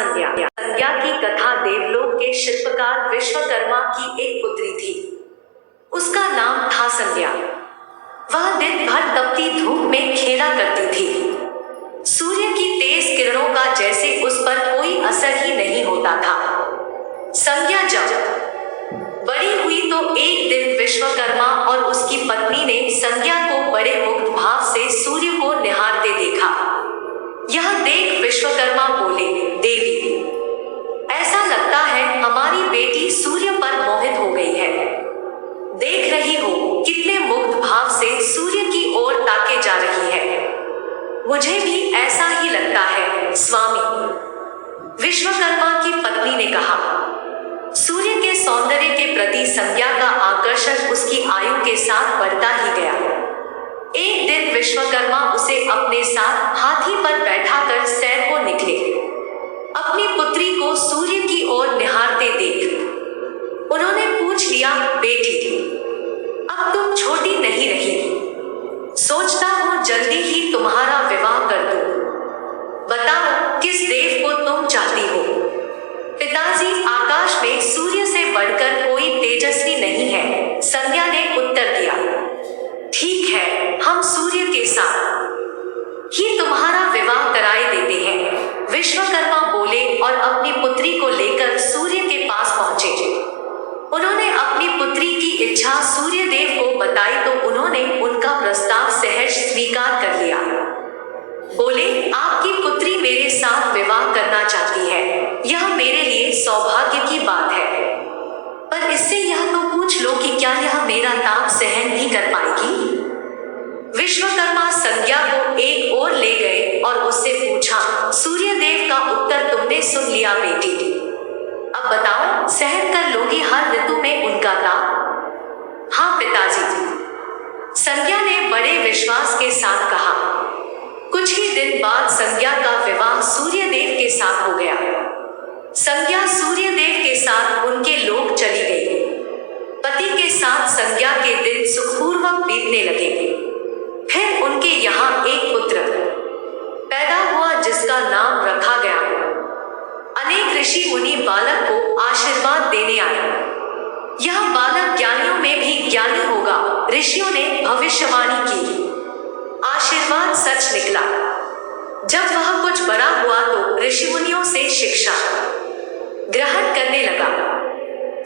संज्ञा। संज्ञा की कथा देवलोक के शिल्पकार विश्वकर्मा की एक पुत्री थी। उसका नाम था संज्ञा। वह दिन भर तपती धूप में खेला करती थी। सूर्य की तेज किरणों का जैसे उस पर कोई असर ही नहीं होता था। संज्ञा जब बड़ी हुई तो एक दिन विश्वकर्मा और उसकी पत्नी ने संज्ञा को बड़े मुग्ध भाव से सूर्य को निहारते देखा। यह देख विश्वकर्मा बोले, देवी, ऐसा लगता है हमारी बेटी सूर्य पर मोहित हो गई है। देख रही हो कितने मुग्ध भाव से सूर्य की ओर ताके जा रही है। मुझे भी ऐसा ही लगता है स्वामी। विश्वकर्मा की पत्नी ने कहा। सूर्य के सौंदर्य के प्रति संज्ञा का आकर्षण उसकी आयु के साथ बढ़ता ही गया। एक दिन विश्वकर्मा उसे अपने साथ हाथी पर बैठाकर सैर को निकले। अपनी पुत्री को सूर्य की ओर निहारते देख उन्होंने पूछ लिया, बेटी, अब तुम छोटी नहीं रही, सोचता हूँ जल्दी ही तुम्हारा विवाह कर दूं। बताओ किस देव को तुम चाहती हो? पिताजी, आकाश में सूर्य से बढ़कर कोई तेजस्वी नहीं है, संज्ञा ने उत्तर दिया। ठीक है, हम सूर्य के साथ ही तुम्हारा विवाह कराए देते हैं, विश्वकर्मा बोले और अपनी पुत्री को लेकर सूर्य के पास पहुंचे। उन्होंने अपनी पुत्री की इच्छा सूर्य देव को बताई तो उन्होंने उनका प्रस्ताव सहर्ष स्वीकार कर लिया। बोले, आपकी पुत्री मेरे साथ विवाह करना चाहती है, यह मेरे लिए सौभाग्य की बात है। पर इससे यह तो पूछ लो कि क्या यह मेरा ताप सहन भी कर पाएगी? विश्वकर्मा संज्ञा को एक ओर ले गए और उससे पूछा, सूर्य देव का उत्तर तुमने सुन लिया बेटी, अब बताओ सहन कर लोगी हर ऋतु में उनका ताप? हाँ पिताजी, संज्ञा ने बड़े विश्वास के साथ कहा। कुछ ही दिन बाद संज्ञा का विवाह सूर्यदेव के साथ हो गया। संज्ञा सूर्यदेव के साथ उनके लोक चली गई। पति के साथ संज्ञा के दिन सुखपूर्वक बीतने लगे। फिर उनके यहाँ एक पुत्र पैदा हुआ जिसका नाम रखा गया। अनेक ऋषि मुनि बालक को आशीर्वाद देने आए। यह बालक ज्ञानियों में भी ज्ञानी होगा, ऋषियों ने भविष्यवाणी की। आशीर्वाद सच निकला। जब वह कुछ बड़ा हुआ तो ऋषि मुनियों से शिक्षा ग्रहण करने लगा।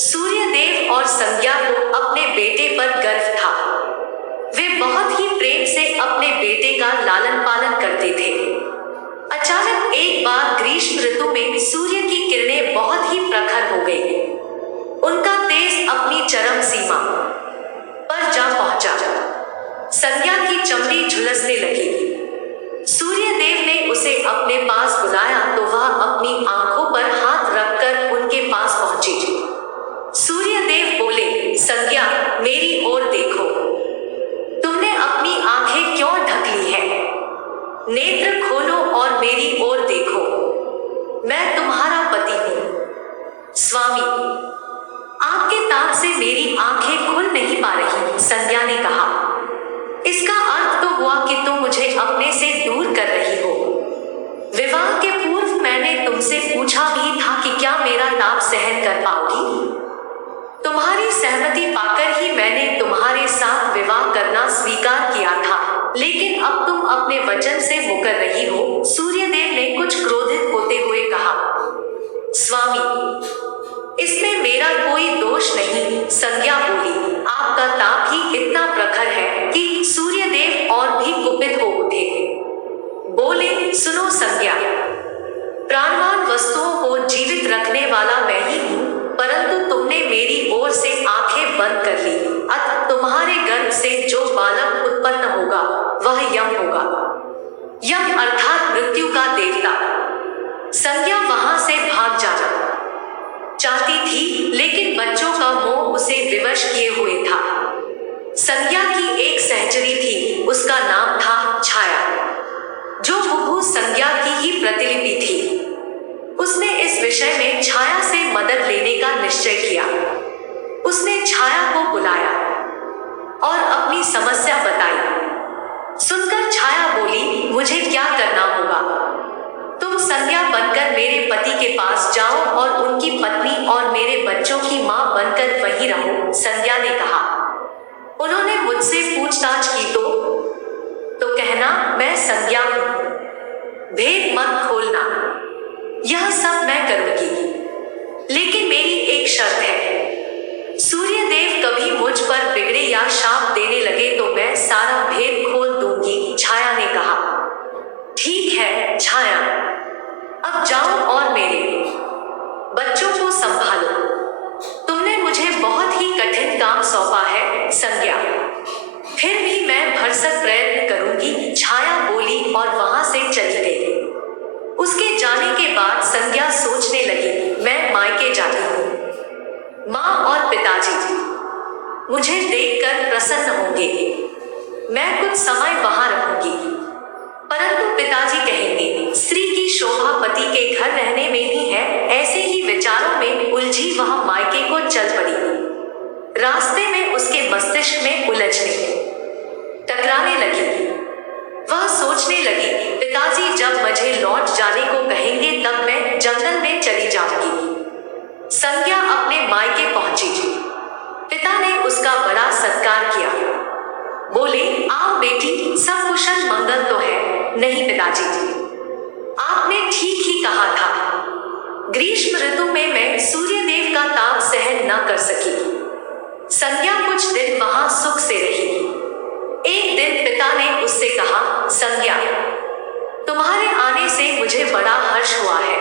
सूर्यदेव और संज्ञा को अपने बेटे पर गर्व था। वे बहुत ही प्रेम से अपने बेटे का लालन पालन करते थे। अचानक एक बार ग्रीष्म ऋतु में सूर्य की किरणें बहुत ही प्रखर हो गई। उनका तेज अपनी चरम सीमा पर जा पहुंचा। संज्ञा की चमड़ी झुलसने लगी। सूर्यदेव ने उसे अपने पास बुलाया तो वह अपनी आंखों पर हाथ रखकर उनके पास पहुंची। सूर्यदेव बोले, संज्ञा, मेरी ओर देखो। तुमने अपनी आंखें क्यों ढक ली है? नेत्र खोलो और मेरी ओर देखो। मैं तुम्हारा पति हूँ। स्वामी, आपके ताप से मेरी आंखें खुल नहीं पा रही, संज्ञा ने कहा। इसका अर्थ तो हुआ कि तुम मुझे अपने से दूर कर रही हो। विवाह के पूर्व मैंने तुमसे पूछा भी था कि क्या मेरा ताप सहन कर पाओगी? तुम्हारी सहमति पाकर ही मैंने तुम्हारे साथ विवाह करना स्वीकार किया था, लेकिन अब तुम अपने वचन से मुकर रही हो, सूर्यदेव ने कुछ क्रोधित होते हुए कहा। स्वामी, इसमें मेरा कोई दोष नहीं, संज्ञा बोली। आपका ताप ही इतना प्रखर है कि सूर्यदेव और भी कुपित हो उठे। बोले, सुनो संज्ञा, प्राणवान वस्तुओं को जीवित रखने वाला मैं ही हूँ, परंतु तुमने मेरी ओर से आंखें बंद कर ली। अतः तुम्हारे गर्भ से जो बालक उत्पन्न होगा वह यम होगा। यम अर्थात मृत्यु का देवता। संज्ञा वहां से भाग जाना चाहती थी, लेकिन बच्चों का मोह उसे विवश किए हुए था। संज्ञा की एक सहचरी थी, उसका नाम था छाया, जो हुबहू संज्ञा की ही प्रतिलिपि थी। उसने इस विषय में छाया से मदद लेने का निश्चय किया। उसने छाया को बुलाया और अपनी समस्या बताई। सुनकर छाया बोली, मुझे क्या करना होगा? तुम संज्ञा बनकर मेरे पति के पूछताछ की तो कहना मैं संज्ञा हूं, भेद मत खोलना। यह सब मैं करूंगी, लेकिन मेरी एक शर्त है। सूर्यदेव कभी मुझ पर बिगड़े या शाप देने लगे तो मैं सारा भेद खोल दूंगी, छाया ने कहा। ठीक है छाया, अब जाओ और मेरे बच्चों को संभालो। तुमने मुझे बहुत ही कठिन काम सौंपा है संज्ञा, फिर भी मैं भरसक प्रयत्न करूंगी, छाया बोली और वहां से चली गई। उसके जाने के बाद संज्ञा सोचने लगी, मैं मायके जाती हूँ। माँ और पिताजी मुझे देखकर प्रसन्न होंगे, मैं कुछ समय वहां रहूंगी। परंतु पिताजी कहेंगे, स्त्री की शोभा पति के घर रहने में ही है। ऐसे ही विचारों में उलझी वह मायके को चल पड़ी। रास्ते में उसके मस्तिष्क में उलझने टकराने लगी। वह सोचने लगी, पिताजी जब मुझे लौट जाने को कहेंगे तब मैं जंगल में चली जाऊंगी। संज्ञा अपने मायके पहुंची। पिता ने उसका बड़ा सत्कार किया। बोले, आओ बेटी, सब कुशल मंगल तो है? नहीं पिताजी, आपने ठीक ही कहा था। ग्रीष्म ऋतु में मैं सूर्यदेव का ताप सहन न कर सकी। संज्ञा कुछ दिन वहां सुख से रही। एक दिन पिता ने उससे कहा, संज्ञा, तुम्हारे आने से मुझे बड़ा हर्ष हुआ है,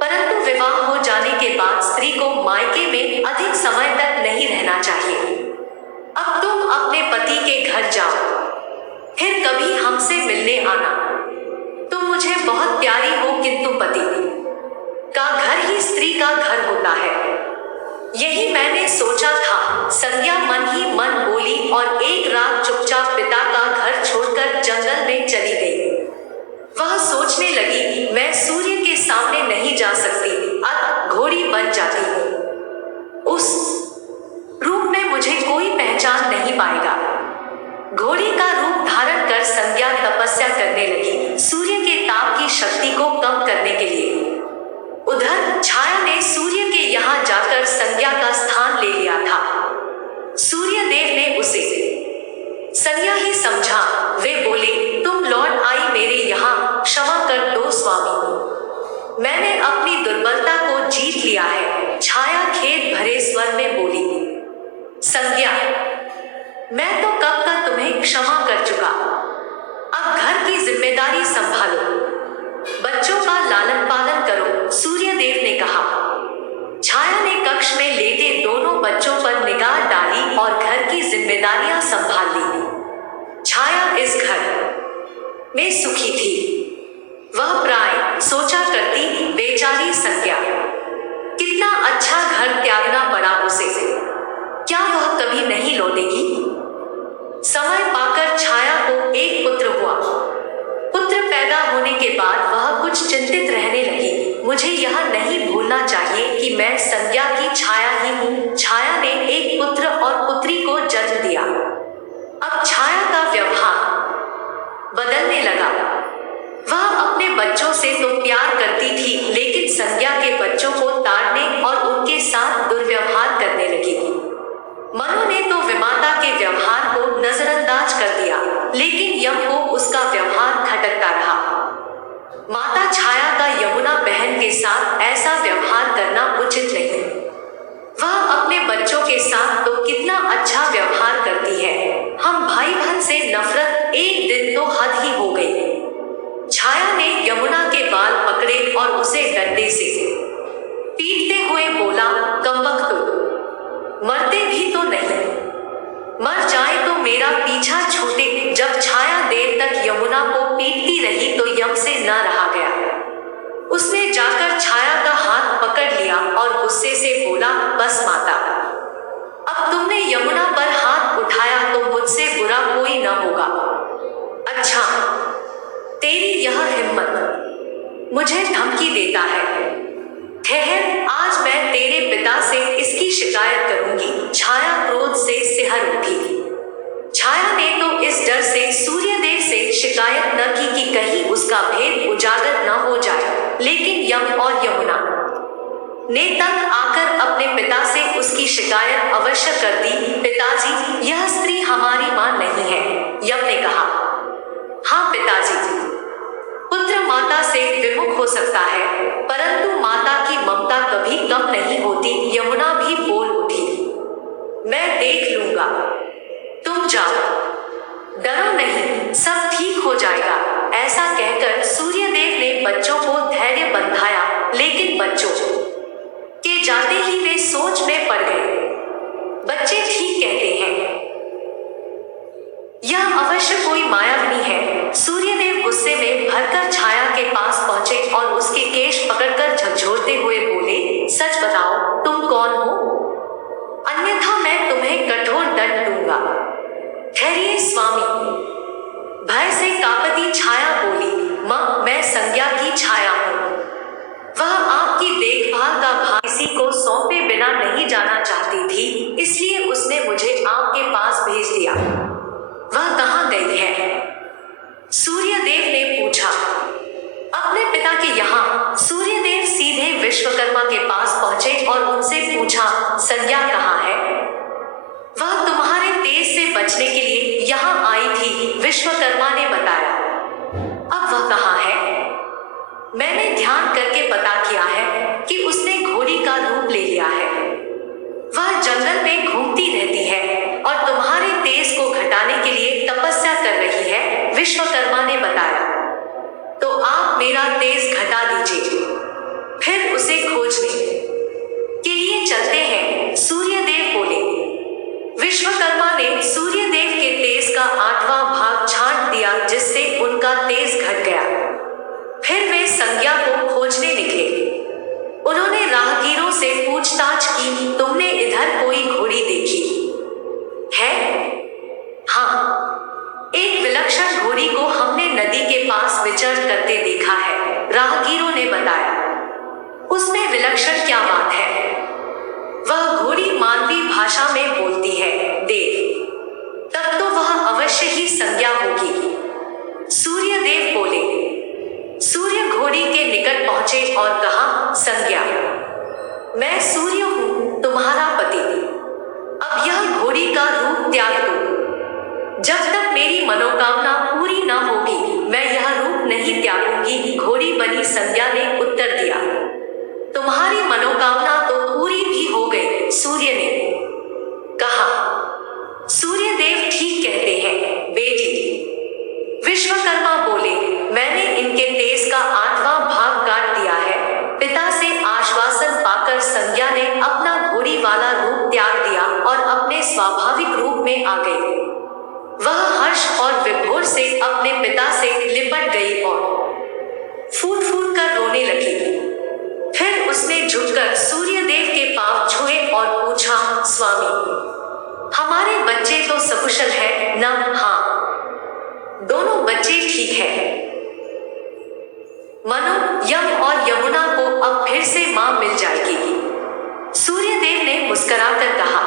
परंतु विवाह हो जाने के बाद स्त्री को मायके में अधिक समय तक नहीं रहना चाहिए। अब तुम अपने पति के घर जाओ, फिर कभी हमसे मिलने आना। तुम मुझे बहुत प्यारी हो, किंतु पति का घर ही स्त्री का घर होता है। यही मैंने सोचा था, संज्ञा मन ही मन बोली और एक रात चुपचाप पिता का घर छोड़कर जंगल में चली गई। वह सोचने लगी, मैं सूर्य के सामने नहीं जा सकती, अब घोड़ी बन जाती हूँ। उस रूप में मुझे कोई पहचान नहीं पाएगा। घोड़ी का रूप धारण कर संज्ञा तपस्या करने लगी, सूर्य के ताप की शक्ति को कम करने के लिए। उधर छाया ने सूर्य के यहाँ जाकर संज्ञा का स्थान ले लिया था। सूर्यदेव ने उसे संज्ञा ही समझा। वे बोले, तुम लौट आई मेरे यहाँ, क्षमा कर दो स्वामी, मैंने अपनी दुर्बलता को जीत लिया है। छाया खेद भरे स्वर में बोली, संज्ञा, मैं तो कब का तुम्हें क्षमा कर चुका। अब घर की जिम्मेदारी संभालो, बच्चों का लालन पालन करो, सूर्यदेव ने कहा। छाया ने कक्ष में लेटे दोनों बच्चों पर निगाह डाली और घर की जिम्मेदारियां संभाल ली। छाया इस घर में सुखी थी। वह प्राय सोचा करती, बेचारी संज्ञा, कितना अच्छा घर त्यागना पड़ा उसे, क्या वह कभी नहीं लौटेगी। समय पाकर छाया को एक पुत्र हुआ। पुत्र पैदा होने के बाद वह कुछ चिंतित रहने लगी। मुझे यह नहीं भूलना चाहिए कि मैं संज्ञा की छाया ही हूँ। छाया ने एक पुत्र और पुत्री को जन्म दिया। अब छाया का व्यवहार बदलने लगा। वह अपने बच्चों से तो प्यार करती थी, लेकिन संज्ञा के बच्चों को ताड़ने और उनके साथ दुर्व्यवहार करने लगी। मनु ने तो विमाता के व्यवहार को नजरअंदाज कर दिया, लेकिन यम को उसका व्यवहार खटकता रहा। माता छाया का यमुना बहन के साथ ऐसा व्यवहार करना उचित नहीं। वह अपने बच्चों के साथ तो कितना अच्छा व्यवहार करती है। हम भाई बहन से नफरत एक दिन तो हद ही हो गई। छाया ने यमुना के बाल पकड़े और उसे डंडे से पीटते हुए बोला, कमबख्तो, मरते भी तो नहीं, मर जाए तो मेरा पीछा छूटे। जब छाया देर तक यमुना को पीटती रही तो यम से न रहा गया। उसने जाकर छाया का हाथ पकड़ लिया और गुस्से से बोला, बस माता, अब तुमने यमुना पर हाथ उठाया तो मुझसे बुरा कोई न होगा। अच्छा, तेरी यह हिम्मत मुझे धमकी देता है। ठहर, आज मैं तेरे पिता से इसकी शिकायत करूंगी। छाया क्रोध से सिहर उठी। छाया ने तो इस डर से सूर्यदेव से शिकायत न की कि कहीं उसका भेद उजागर न हो जाए, लेकिन यम और यमुना ने तब आकर अपने पिता से उसकी शिकायत अवश्य कर दी। पिताजी, यह स्त्री हमारी मां नहीं है, यम ने कहा। हाँ पिताजी, पुत्र माता से विमुख हो सकता है, परंतु माता की ममता कभी कम नहीं होती, यमुना भी बोल उठी। मैं देख लूंगा, तुम जाओ, डरो नहीं, सब ठीक हो जाएगा। ऐसा कहकर सूर्यदेव ने बच्चों को धैर्य बंधाया, लेकिन बच्चों के जाते ही वे सोच में पड़ गए। बच्चे ठीक कहते हैं, यह अवश्य कोई मायाविनी है। सूर्यदेव गुस्से में भरकर छाया के पास पहुंचे और उसके केश पकड़कर झकझोरते हुए बोले, सच बताओ, तुम कौन हो? अन्यथा मैं तुम्हें कठोर दंड दूंगा। ठहरिए स्वामी, भय से कांपती छाया बोली, मां, मैं संज्ञा की छाया हूं। वह आपकी देखभाल का भार किसी को सौंपे बिना नहीं जाना चाहती थी, इसलिए उसने मुझे आपके पास भेज दिया। वह कहाँ गई है? सूर्यदेव ने पूछा। अपने पिता के यहाँ। सूर्यदेव सीधे विश्वकर्मा के पास पहुंचे और उनसे पूछा, संज्ञा कहाँ है? वह तुम्हारे तेज से बचने के लिए यहाँ आई थी, विश्वकर्मा ने बताया। अब वह कहाँ है? मैंने ध्यान करके पता किया है कि उसने घोड़ी का रूप ले लिया है। वह जंगल में घूमती रहती है और तुम्हारे तेज को घटाने के लिए तपस्या कर रही है, विश्वकर्मा ने बताया। तो आप मेरा तेज घटा दीजिए, फिर उसे खोजने के लिए चलते हैं, सूर्यदेव बोले। विश्वकर्मा ने सूर्यदेव के तेज का 8वां भाग छांट दिया, जिससे उनका तेज घट गया। फिर वे संज्ञा को खोजने निकले। उन्होंने राहगीरों से पूछताछ की, तुमने इधर कोई घोड़ी देखी है? हाँ, एक विलक्षण घोड़ी को हमने नदी के पास विचरण करते देखा है, राहगीरों ने बताया। उसमें विलक्षण क्या बात है? वह घोड़ी मानवी भाषा में बोलती है, देव। तब तो वह अवश्य ही संज्ञा होगी, सूर्यदेव बोले। सूर्य घोड़ी के निकट पहुंचे और कहा, संज्ञा, मैं सूर्य हूं, तुम्हारा पति। अब यह घोड़ी का रूप त्याग दो। जब तक मेरी मनोकामना पूरी न होगी, मैं यह रूप नहीं त्यागूंगी, घोड़ी बनी संज्ञा ने उत्तर दिया। तुम्हारी मनोकामना तो पूरी भी हो गई, सूर्य ने कहा। सूर्यदेव ठीक कहते हैं, बेटी। विश्वकर्मा बोले, मैंने इनके तेज का 8वां भाग काट दिया है। पिता से आश्वासन पाकर संज्ञा ने अपना घोड़ी वाला रूप त्याग दिया और अपने स्वाभाविक रूप में आ गई। वह हर्ष और विभोर से अपने पिता से लिपट गई और फूट फूट कर रोने लगी। फिर उसने झुककर सूर्यदेव के पांव छुए और पूछा, स्वामी, हमारे बच्चे तो सकुशल है न? हाँ, दोनों बच्चे ठीक हैं। मनु, यम और यमुना को अब फिर से मां मिल जाएगी। सूर्यदेव ने मुस्कुराकर कहा,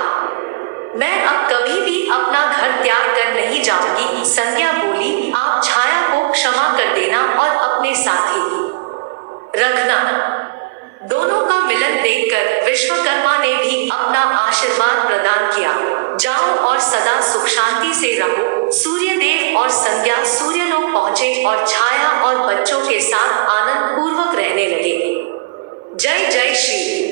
मैं अब कभी भी अपना घर त्याग कर नहीं जाऊंगी। संज्ञा बोली, आप छाया को क्षमा कर देना और अपने साथ ही रखना। दोनों का मिलन देखकर विश्वकर्मा ने भी अपना आशीर्वाद प्रदान किया। जाओ और सदा सुख शांति से रहो। सूर्यदेव और संज्ञा सूर्यलोक पहुंचे और छाया और बच्चों के साथ आनंद पूर्वक रहने लगे। जय जय श्री